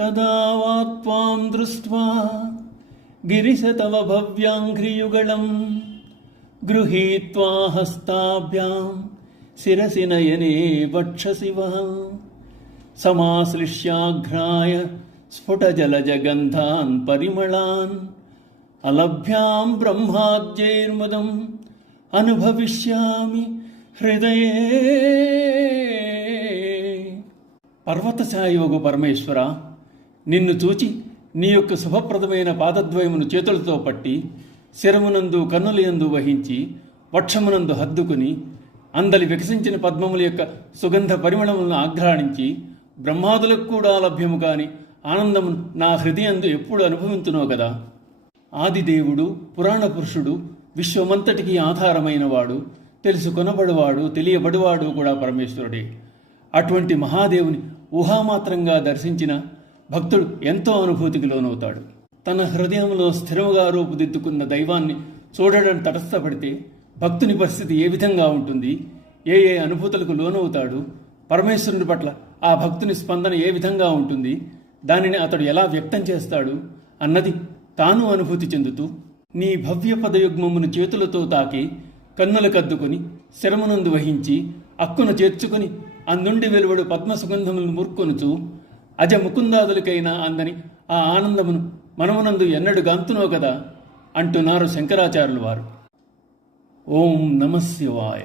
కదా వా త్వాం దృష్ట్వా గిరిశ తవ భవ్యాంఘ్రియుగళం గృహీత్వా హస్తాభ్యాం శిరసి నయనే వక్షసి వః సమాశ్లిష్యాఘ్రాయ స్ఫుటజలజగంధాన్ పరిమళాన్ అలభ్యాం బ్రహ్మాద్యైర్ముదం అనుభవిష్యామి హృదయే. పర్వతఛాయోగు పరమేశ్వర, నిన్ను చూచి నీ యొక్క శుభప్రదమైన పాదద్వయమును చేతులతో పట్టి శిరమునందు కన్నులయందు వహించి వక్షమునందు హద్దుకుని అందలి వికసించిన పద్మముల యొక్క సుగంధ పరిమళములను ఆఘ్రాణించి బ్రహ్మాదులకు కూడా లభ్యము కాని ఆనందము నా హృదయందు ఎప్పుడు అనుభవించునో కదా. ఆదిదేవుడు, పురాణ పురుషుడు, విశ్వమంతటికి ఆధారమైన వాడు, తెలుసుకొనబడువాడు, తెలియబడువాడు కూడా పరమేశ్వరుడే. అటువంటి మహాదేవుని ఊహామాత్రంగా దర్శించిన భక్తుడు ఎంతో అనుభూతికి లోనవుతాడు. తన హృదయంలో స్థిరముగా రూపుదిద్దుకున్న దైవాన్ని చూడడం తటస్థపడితే భక్తుని పరిస్థితి ఏ విధంగా ఉంటుంది, ఏ ఏ అనుభూతులకు లోనవుతాడు, పరమేశ్వరుని పట్ల ఆ భక్తుని స్పందన ఏ విధంగా ఉంటుంది, దానిని అతడు ఎలా వ్యక్తం చేస్తాడు అన్నది తాను అనుభూతి చెందుతూ నీ భవ్య పదయుగ్మమును చేతులతో తాకి కన్నులకద్దుకుని శరమునందు వహించి అక్కును చేర్చుకుని అందుండి వెలువడు పద్మసుగంధములను ముర్కొనుచు అజ ముకుందాదులకైనా అందని ఆ ఆనందమును మనమునందు ఎన్నడు గాంతునో కదా అంటున్నారు శంకరాచార్యుల వారు. ఓం నమః శివాయ.